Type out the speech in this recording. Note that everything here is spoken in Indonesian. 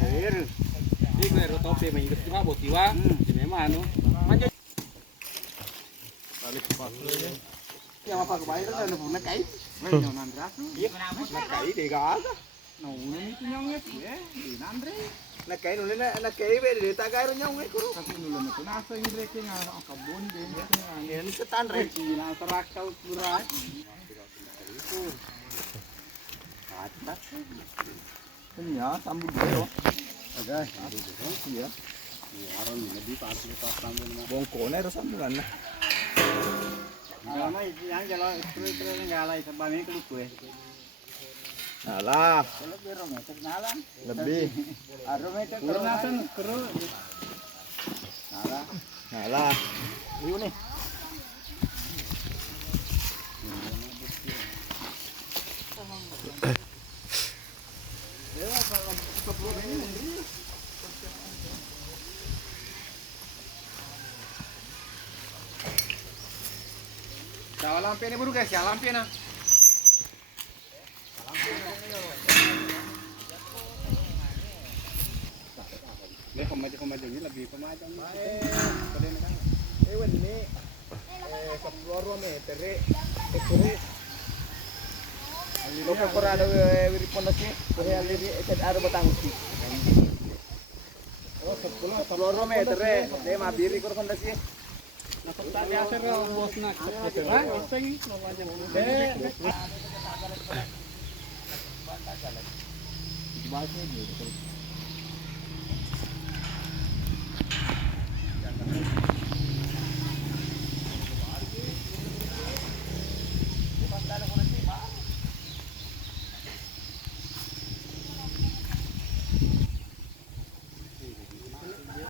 Air. Ini kalau topi mengikut cuma buat jiwa. Jadi mana? Manja. Balik ke pasar. Yang apa kebaik itu ada punya kai. Yang nandras. Iya. Nak kai deh gak ada. Nah, ini tuh nyongnya ya. Di nandre. Nak kai nulis nak kai beda tak kai nyongnya kuru. Tapi nulis itu nasa ini mereka nggak kabun deh. Ini setan reki. Nah terakal kurat. Atas. Ini ya sambut dulu. Ada. Iya. Aron lebih pasti pas sambut. Bongkone harus sambungan lah. Kalau yang jalan itu nggak lagi sebabnya keluar gue. Nalah. Lebih rometer nalan. Lebih. Rometer kerunasan keru. Nalah. Nalah. Ini nih. Jalan lampu ini baru guys, jalan lampu na. Ini pemaju ini lebih pemaju. Ini sepuluh meter. Lo pernah ada wiri pondasi, saya lihat ada batang uci. Oh 10 meter, dia mabiri kur pondasi. Nakita niya sir bos na betul. Oseng.